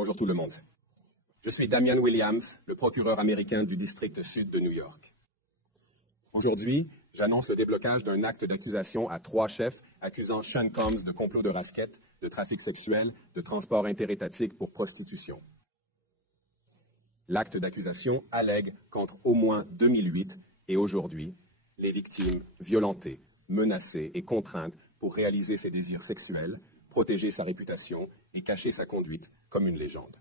Bonjour tout le monde. Je suis Damian Williams, le procureur américain du district sud de New York. Aujourd'hui, j'annonce le déblocage d'un acte d'accusation à 3 chefs accusant Sean Combs de complot de rasquette, de trafic sexuel, de transport interétatique pour prostitution. L'acte d'accusation allègue qu'entre au moins 2008 et aujourd'hui, les victimes violentées, menacées et contraintes pour réaliser ses désirs sexuels, protéger sa réputation et cacher sa conduite comme une légende.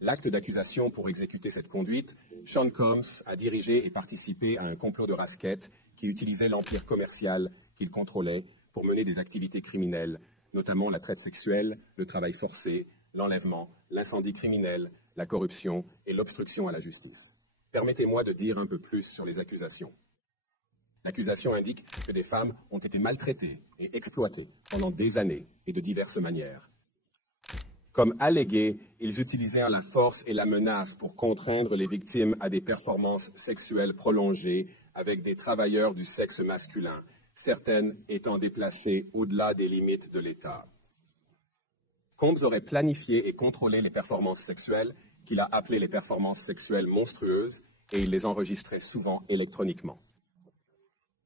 L'acte d'accusation pour exécuter cette conduite, Sean Combs a dirigé et participé à un complot de rasquette qui utilisait l'empire commercial qu'il contrôlait pour mener des activités criminelles, notamment la traite sexuelle, le travail forcé, l'enlèvement, l'incendie criminel, la corruption et l'obstruction à la justice. Permettez-moi de dire un peu plus sur les accusations. L'accusation indique que des femmes ont été maltraitées et exploitées pendant des années et de diverses manières. Comme allégué, ils utilisèrent la force et la menace pour contraindre les victimes à des performances sexuelles prolongées avec des travailleurs du sexe masculin, certaines étant déplacées au-delà des limites de l'État. Combs aurait planifié et contrôlé les performances sexuelles, qu'il a appelées les performances sexuelles monstrueuses, et il les enregistrait souvent électroniquement.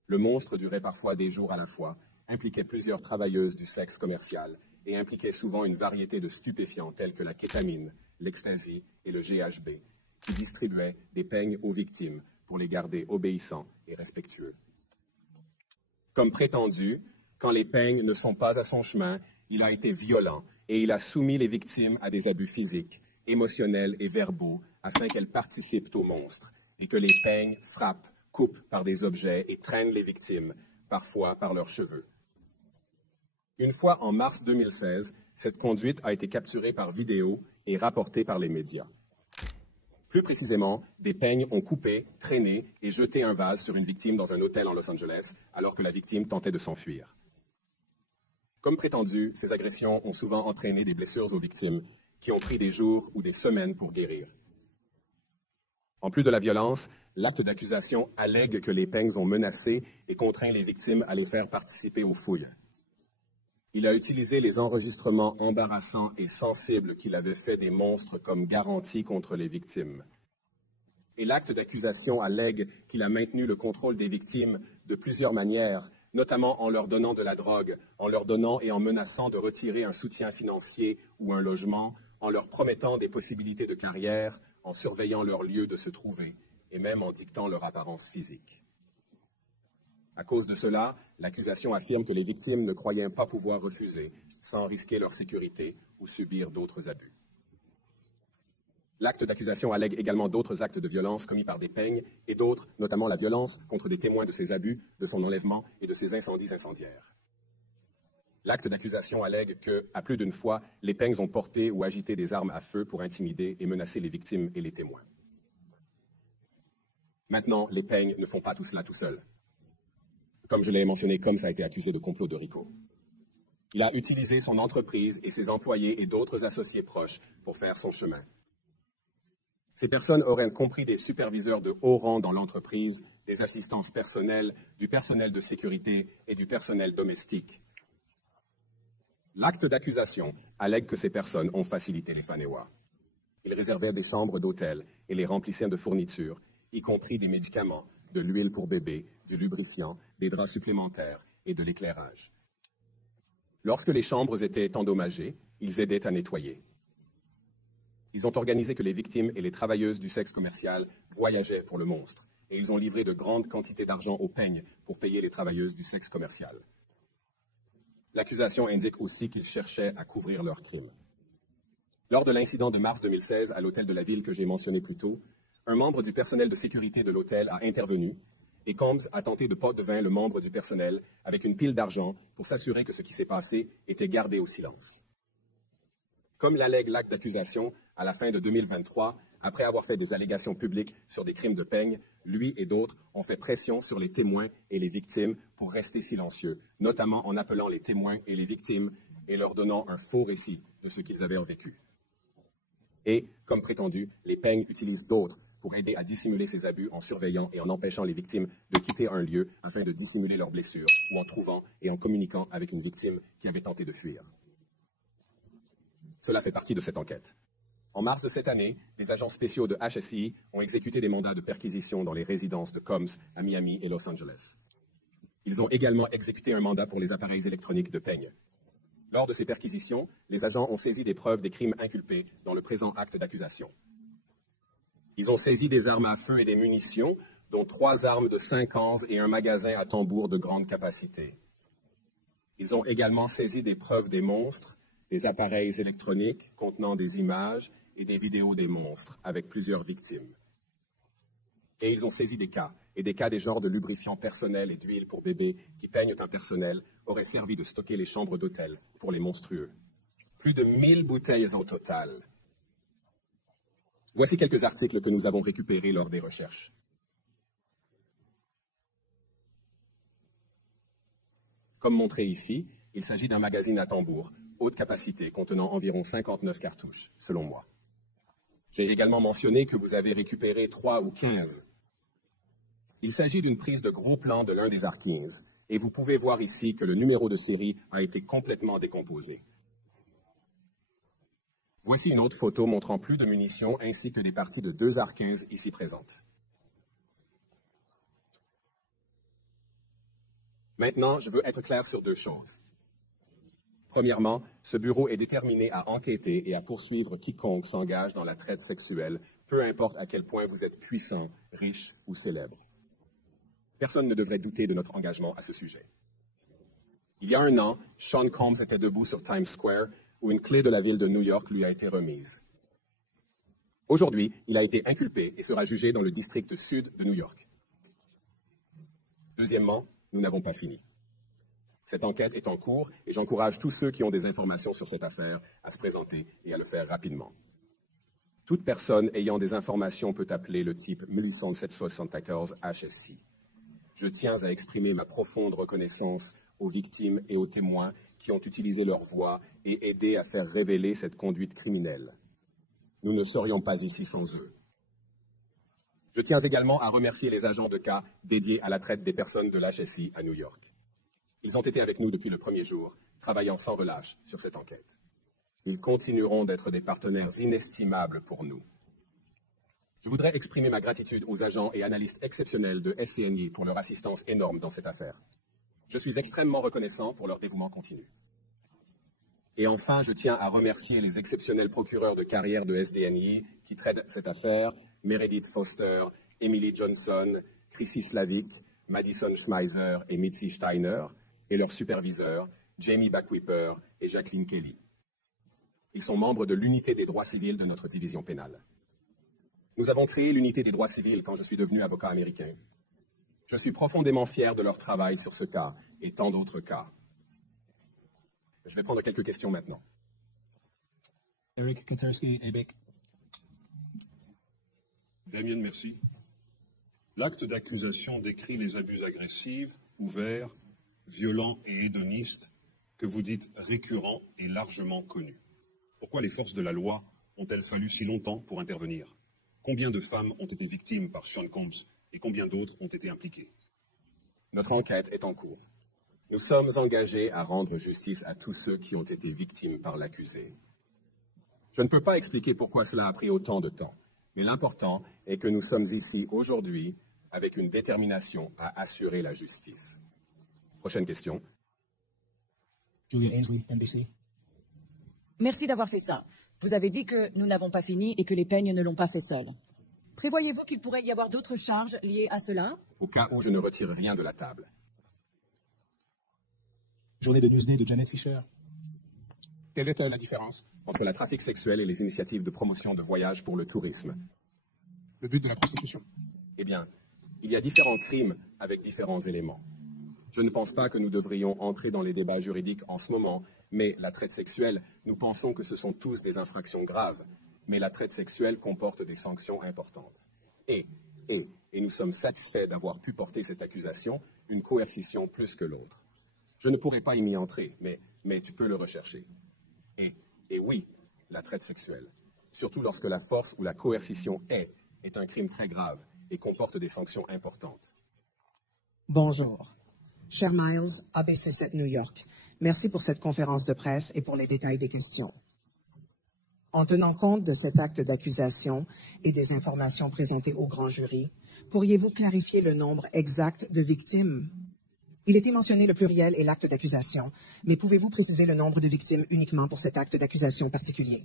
Le monstre durait parfois des jours à la fois, impliquait plusieurs travailleuses du sexe commercial et impliquait souvent une variété de stupéfiants tels que la kétamine, l'ecstasy et le GHB, qui distribuaient des peignes aux victimes pour les garder obéissants et respectueux. Comme prétendu, quand les peignes ne sont pas à son chemin, il a été violent et il a soumis les victimes à des abus physiques, émotionnels et verbaux afin qu'elles participent au monstre et que les peignes frappent, coupent par des objets et traînent les victimes, parfois par leurs cheveux. Une fois en mars 2016, cette conduite a été capturée par vidéo et rapportée par les médias. Plus précisément, des peignes ont coupé, traîné et jeté un vase sur une victime dans un hôtel en Los Angeles alors que la victime tentait de s'enfuir. Comme prétendu, ces agressions ont souvent entraîné des blessures aux victimes qui ont pris des jours ou des semaines pour guérir. En plus de la violence, l'acte d'accusation allègue que les peignes ont menacé et contraint les victimes à les faire participer aux fouilles. Il a utilisé les enregistrements embarrassants et sensibles qu'il avait fait des monstres comme garantie contre les victimes. Et l'acte d'accusation allègue qu'il a maintenu le contrôle des victimes de plusieurs manières, notamment en leur donnant de la drogue, en leur donnant et en menaçant de retirer un soutien financier ou un logement, en leur promettant des possibilités de carrière, en surveillant leur lieu de se trouver, et même en dictant leur apparence physique. À cause de cela, l'accusation affirme que les victimes ne croyaient pas pouvoir refuser, sans risquer leur sécurité ou subir d'autres abus. L'acte d'accusation allègue également d'autres actes de violence commis par des peignes et d'autres, notamment la violence contre des témoins de ses abus, de son enlèvement et de ses incendies incendiaires. L'acte d'accusation allègue que, à plus d'une fois, les peignes ont porté ou agité des armes à feu pour intimider et menacer les victimes et les témoins. Maintenant, les peignes ne font pas tout cela tout seuls. Comme je l'ai mentionné, Combs a été accusé de complot de RICO. Il a utilisé son entreprise et ses employés et d'autres associés proches pour faire son chemin. Ces personnes auraient compris des superviseurs de haut rang dans l'entreprise, des assistances personnelles, du personnel de sécurité et du personnel domestique. L'acte d'accusation allègue que ces personnes ont facilité les Fanewa. Ils réservaient des chambres d'hôtel et les remplissaient de fournitures, y compris des médicaments, de l'huile pour bébé, du lubrifiant, des draps supplémentaires et de l'éclairage. Lorsque les chambres étaient endommagées, ils aidaient à nettoyer. Ils ont organisé que les victimes et les travailleuses du sexe commercial voyageaient pour le monstre, et ils ont livré de grandes quantités d'argent aux peignes pour payer les travailleuses du sexe commercial. L'accusation indique aussi qu'ils cherchaient à couvrir leurs crimes. Lors de l'incident de mars 2016 à l'hôtel de la ville que j'ai mentionné plus tôt, un membre du personnel de sécurité de l'hôtel a intervenu et Combs a tenté de pot de vin le membre du personnel avec une pile d'argent pour s'assurer que ce qui s'est passé était gardé au silence. Comme l'allègue l'acte d'accusation, à la fin de 2023, après avoir fait des allégations publiques sur des crimes de peignes, lui et d'autres ont fait pression sur les témoins et les victimes pour rester silencieux, notamment en appelant les témoins et les victimes et leur donnant un faux récit de ce qu'ils avaient vécu. Et, comme prétendu, les peignes utilisent d'autres pour aider à dissimuler ces abus en surveillant et en empêchant les victimes de quitter un lieu afin de dissimuler leurs blessures ou en trouvant et en communiquant avec une victime qui avait tenté de fuir. Cela fait partie de cette enquête. En mars de cette année, des agents spéciaux de HSI ont exécuté des mandats de perquisition dans les résidences de Combs à Miami et Los Angeles. Ils ont également exécuté un mandat pour les appareils électroniques de Peigne. Lors de ces perquisitions, les agents ont saisi des preuves des crimes inculpés dans le présent acte d'accusation. Ils ont saisi des armes à feu et des munitions, dont 3 armes de 5 ans et un magasin à tambour de grande capacité. Ils ont également saisi des preuves des monstres, des appareils électroniques contenant des images et des vidéos des monstres avec plusieurs victimes. Et ils ont saisi des cas des genres de lubrifiants personnels et d'huile pour bébés qui peignent un personnel auraient servi de stocker les chambres d'hôtel pour les monstrueux. Plus de 1000 bouteilles au total. Voici quelques articles que nous avons récupérés lors des recherches. Comme montré ici, il s'agit d'un magazine à tambour, haute capacité, contenant environ 59 cartouches, selon moi. J'ai également mentionné que vous avez récupéré 3 ou 15. Il s'agit d'une prise de gros plan de l'un des Harkins, et vous pouvez voir ici que le numéro de série a été complètement décomposé. Voici une autre photo montrant plus de munitions ainsi que des parties de 2 Harkins ici présentes. Maintenant, je veux être clair sur 2 choses. Premièrement, ce bureau est déterminé à enquêter et à poursuivre quiconque s'engage dans la traite sexuelle, peu importe à quel point vous êtes puissant, riche ou célèbre. Personne ne devrait douter de notre engagement à ce sujet. Il y a 1 an, Sean Combs était debout sur Times Square, où une clé de la ville de New York lui a été remise. Aujourd'hui, il a été inculpé et sera jugé dans le district sud de New York. Deuxièmement, nous n'avons pas fini. Cette enquête est en cours et j'encourage tous ceux qui ont des informations sur cette affaire à se présenter et à le faire rapidement. Toute personne ayant des informations peut appeler le type 1874 HSI. Je tiens à exprimer ma profonde reconnaissance aux victimes et aux témoins qui ont utilisé leur voix et aidé à faire révéler cette conduite criminelle. Nous ne serions pas ici sans eux. Je tiens également à remercier les agents de cas dédiés à la traite des personnes de l'HSI à New York. Ils ont été avec nous depuis le premier jour, travaillant sans relâche sur cette enquête. Ils continueront d'être des partenaires inestimables pour nous. Je voudrais exprimer ma gratitude aux agents et analystes exceptionnels de SCNI pour leur assistance énorme dans cette affaire. Je suis extrêmement reconnaissant pour leur dévouement continu. Et enfin, je tiens à remercier les exceptionnels procureurs de carrière de SDNI qui traitent cette affaire, Meredith Foster, Emily Johnson, Chrissy Slavic, Madison Schmeiser et Mitzi Steiner, et leurs superviseurs, Jamie Backwhipper et Jacqueline Kelly. Ils sont membres de l'unité des droits civils de notre division pénale. Nous avons créé l'unité des droits civils quand je suis devenu avocat américain. Je suis profondément fier de leur travail sur ce cas et tant d'autres cas. Je vais prendre quelques questions maintenant. Eric Katersky, EBIC. Damien, merci. L'acte d'accusation décrit les abus agressifs, ouverts, violents et hédonistes que vous dites récurrents et largement connus. Pourquoi les forces de la loi ont-elles fallu si longtemps pour intervenir? Combien de femmes ont été victimes par Sean Combs et combien d'autres ont été impliquées? Notre enquête est en cours. Nous sommes engagés à rendre justice à tous ceux qui ont été victimes par l'accusé. Je ne peux pas expliquer pourquoi cela a pris autant de temps, mais l'important est que nous sommes ici aujourd'hui avec une détermination à assurer la justice. Prochaine question. Julia Ainsley, NBC. Merci d'avoir fait ça. Vous avez dit que nous n'avons pas fini et que les peignes ne l'ont pas fait seuls. Prévoyez-vous qu'il pourrait y avoir d'autres charges liées à cela? Au cas où je ne retire rien de la table. Journée de Newsday de Janet Fisher. Quelle est la différence Entre la trafic sexuel et les initiatives de promotion de voyages pour le tourisme. Le but de la prostitution. Eh bien, il y a différents crimes avec différents éléments. Je ne pense pas que nous devrions entrer dans les débats juridiques en ce moment, mais la traite sexuelle, nous pensons que ce sont tous des infractions graves, mais la traite sexuelle comporte des sanctions importantes. Et nous sommes satisfaits d'avoir pu porter cette accusation, une coercition plus que l'autre. Je ne pourrais pas y entrer, mais tu peux le rechercher. Et oui, la traite sexuelle, surtout lorsque la force ou la coercition est un crime très grave et comporte des sanctions importantes. Bonjour. Cher Miles, ABC7 New York. Merci pour cette conférence de presse et pour les détails des questions. En tenant compte de cet acte d'accusation et des informations présentées au grand jury, pourriez-vous clarifier le nombre exact de victimes? Il était mentionné le pluriel et l'acte d'accusation, mais pouvez-vous préciser le nombre de victimes uniquement pour cet acte d'accusation particulier?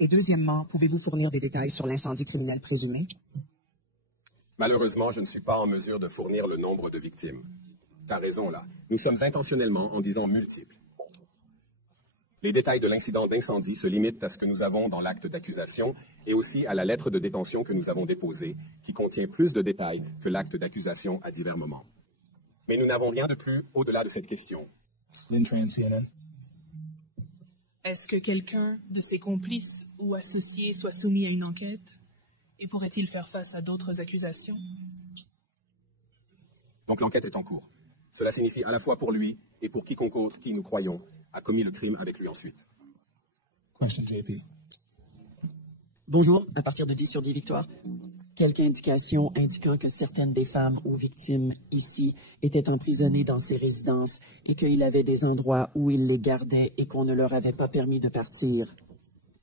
Et deuxièmement, pouvez-vous fournir des détails sur l'incendie criminel présumé? Malheureusement, je ne suis pas en mesure de fournir le nombre de victimes. T'as raison là. Nous sommes intentionnellement en disant multiples. Les détails de l'incident d'incendie se limitent à ce que nous avons dans l'acte d'accusation et aussi à la lettre de détention que nous avons déposée, qui contient plus de détails que l'acte d'accusation à divers moments. Mais nous n'avons rien de plus au-delà de cette question. Lynn Tran, CNN. Est-ce que quelqu'un de ses complices ou associés soit soumis à une enquête? Et pourrait-il faire face à d'autres accusations? Donc l'enquête est en cours. Cela signifie à la fois pour lui et pour quiconque autre qui, nous croyons, a commis le crime avec lui ensuite. Question, JP. Bonjour, à partir de 10 sur 10 victoires. Quelques indications indiquant que certaines des femmes ou victimes ici étaient emprisonnées dans ces résidences et qu'il avait des endroits où il les gardait et qu'on ne leur avait pas permis de partir.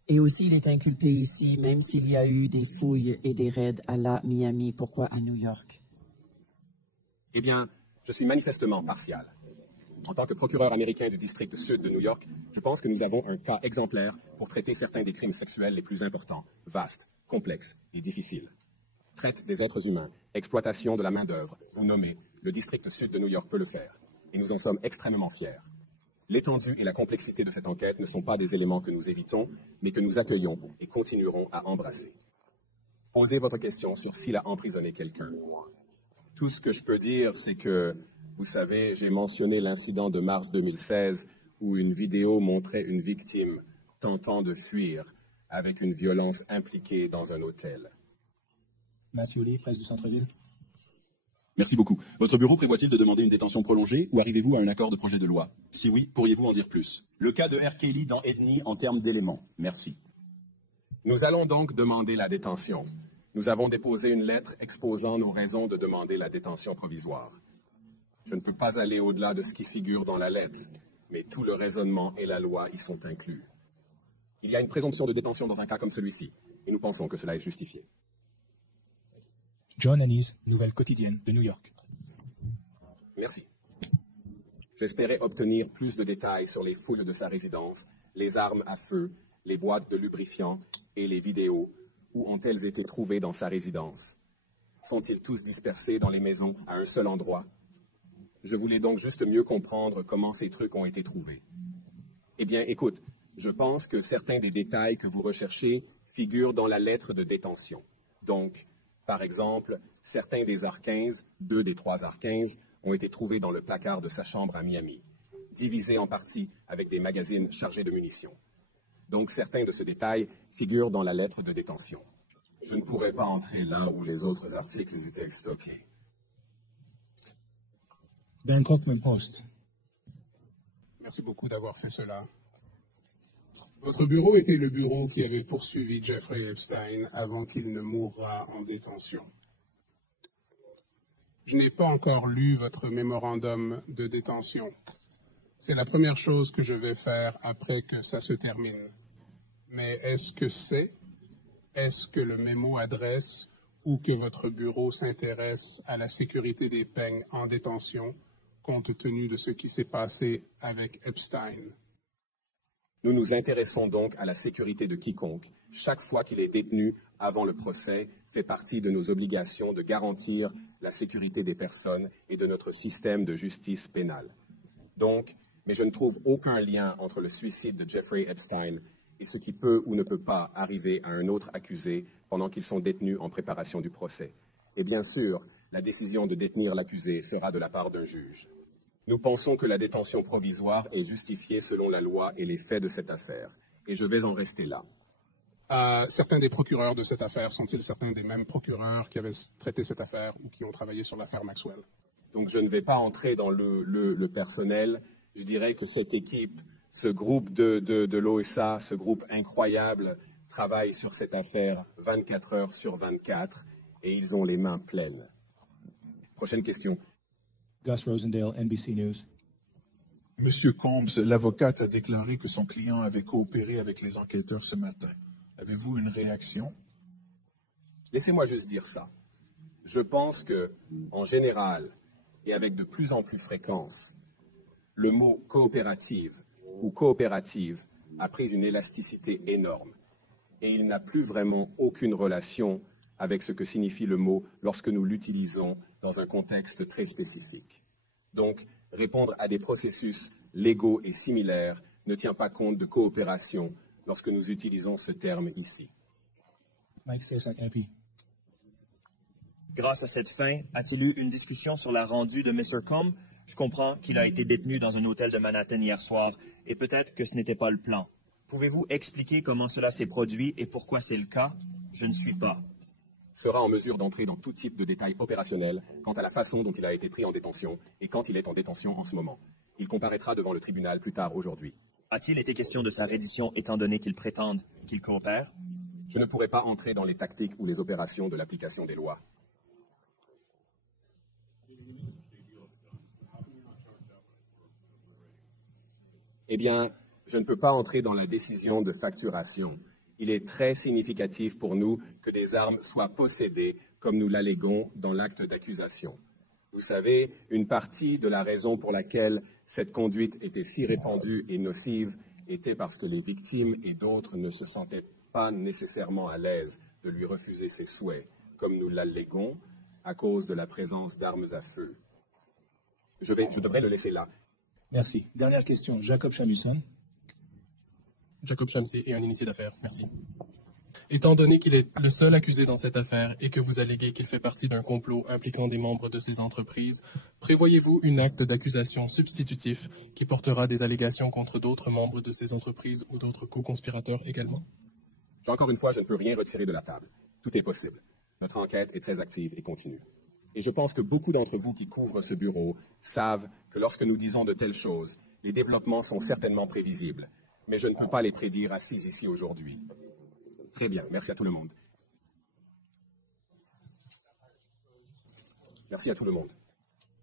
Et aussi, il est inculpé ici, même s'il y a eu des fouilles et des raids à la Miami. Pourquoi à New York? Eh bien, je suis manifestement partial. En tant que procureur américain du district sud de New York, je pense que nous avons un cas exemplaire pour traiter certains des crimes sexuels les plus importants, vastes, complexes et difficiles. Traite des êtres humains, exploitation de la main-d'œuvre, vous nommez, le district sud de New York peut le faire. Et nous en sommes extrêmement fiers. L'étendue et la complexité de cette enquête ne sont pas des éléments que nous évitons, mais que nous accueillons et continuerons à embrasser. Posez votre question sur s'il a emprisonné quelqu'un. Tout ce que je peux dire, c'est que, vous savez, j'ai mentionné l'incident de mars 2016 où une vidéo montrait une victime tentant de fuir avec une violence impliquée dans un hôtel. Matthew Lee, presse du centre-ville. Merci beaucoup. Votre bureau prévoit-il de demander une détention prolongée ou arrivez-vous à un accord de projet de loi? Si oui, pourriez-vous en dire plus? Le cas de R. Kelly dans Ethnie en termes d'éléments. Merci. Nous allons donc demander la détention. Nous avons déposé une lettre exposant nos raisons de demander la détention provisoire. Je ne peux pas aller au-delà de ce qui figure dans la lettre, mais tout le raisonnement et la loi y sont inclus. Il y a une présomption de détention dans un cas comme celui-ci, et nous pensons que cela est justifié. John Ennis, Nouvelle quotidienne de New York. Merci. J'espérais obtenir plus de détails sur les fouilles de sa résidence, les armes à feu, les boîtes de lubrifiant et les vidéos. Où ont-elles été trouvées dans sa résidence? Sont-ils tous dispersés dans les maisons à un seul endroit? Je voulais donc juste mieux comprendre comment ces trucs ont été trouvés. Eh bien, écoute, je pense que certains des détails que vous recherchez figurent dans la lettre de détention. Donc, par exemple, certains des AR-15, 2 des 3 AR-15, ont été trouvés dans le placard de sa chambre à Miami, divisés en parties avec des magazines chargés de munitions. Donc, certains de ces détails figurent dans la lettre de détention. Je ne pourrais pas entrer là où les autres articles étaient stockés. Bangkok Post. Merci beaucoup d'avoir fait cela. Votre bureau était le bureau qui avait poursuivi Jeffrey Epstein avant qu'il ne mourra en détention. Je n'ai pas encore lu votre mémorandum de détention. C'est la première chose que je vais faire après que ça se termine. Mais est-ce que le mémo adresse ou que votre bureau s'intéresse à la sécurité des peignes en détention compte tenu de ce qui s'est passé avec Epstein? Nous nous intéressons donc à la sécurité de quiconque. Chaque fois qu'il est détenu avant le procès fait partie de nos obligations de garantir la sécurité des personnes et de notre système de justice pénale. Donc, mais je ne trouve aucun lien entre le suicide de Jeffrey Epstein et ce qui peut ou ne peut pas arriver à un autre accusé pendant qu'ils sont détenus en préparation du procès. Et bien sûr, la décision de détenir l'accusé sera de la part d'un juge. Nous pensons que la détention provisoire est justifiée selon la loi et les faits de cette affaire. Et je vais en rester là. Certains des procureurs de cette affaire sont-ils certains des mêmes procureurs qui avaient traité cette affaire ou qui ont travaillé sur l'affaire Maxwell? Donc je ne vais pas entrer dans le personnel. Je dirais que cette équipe, ce groupe de l'OSA, ce groupe incroyable, travaille sur cette affaire 24 heures sur 24 et ils ont les mains pleines. Prochaine question. Gus Rosendale, NBC News. Monsieur Combs, l'avocate a déclaré que son client avait coopéré avec les enquêteurs ce matin. Avez-vous une réaction? Laissez-moi juste dire ça. Je pense que, en général, et avec de plus en plus fréquence, le mot coopérative ou coopérative a pris une élasticité énorme. Et il n'a plus vraiment aucune relation avec ce que signifie le mot lorsque nous l'utilisons dans un contexte très spécifique. Donc, répondre à des processus légaux et similaires ne tient pas compte de coopération lorsque nous utilisons ce terme ici. Mike Cesar MP. Grâce à cette fin, a-t-il eu une discussion sur la rendue de Mr. Combs? Je comprends qu'il a été détenu dans un hôtel de Manhattan hier soir, et peut-être que ce n'était pas le plan. Pouvez-vous expliquer comment cela s'est produit et pourquoi c'est le cas? Je ne suis pas. Sera en mesure d'entrer dans tout type de détails opérationnels quant à la façon dont il a été pris en détention et quand il est en détention en ce moment. Il comparaîtra devant le tribunal plus tard aujourd'hui. A-t-il été question de sa reddition étant donné qu'il prétende qu'il coopère? Je ne pourrai pas entrer dans les tactiques ou les opérations de l'application des lois. Eh bien, je ne peux pas entrer dans la décision de facturation. Il est très significatif pour nous que des armes soient possédées, comme nous l'alléguons dans l'acte d'accusation. Vous savez, une partie de la raison pour laquelle cette conduite était si répandue et nocive était parce que les victimes et d'autres ne se sentaient pas nécessairement à l'aise de lui refuser ses souhaits, comme nous l'alléguons, à cause de la présence d'armes à feu. Je devrais le laisser là. Merci. Dernière question, Jacob Chamison. Jacob Chamsey est un initié d'affaires. Merci. Étant donné qu'il est le seul accusé dans cette affaire et que vous alléguez qu'il fait partie d'un complot impliquant des membres de ces entreprises, prévoyez-vous un acte d'accusation substitutif qui portera des allégations contre d'autres membres de ces entreprises ou d'autres co-conspirateurs également? Encore une fois, je ne peux rien retirer de la table. Tout est possible. Notre enquête est très active et continue. Et je pense que beaucoup d'entre vous qui couvrent ce bureau savent que lorsque nous disons de telles choses, les développements sont certainement prévisibles. Mais je ne peux pas les prédire assis ici aujourd'hui. Très bien, merci à tout le monde. Merci à tout le monde.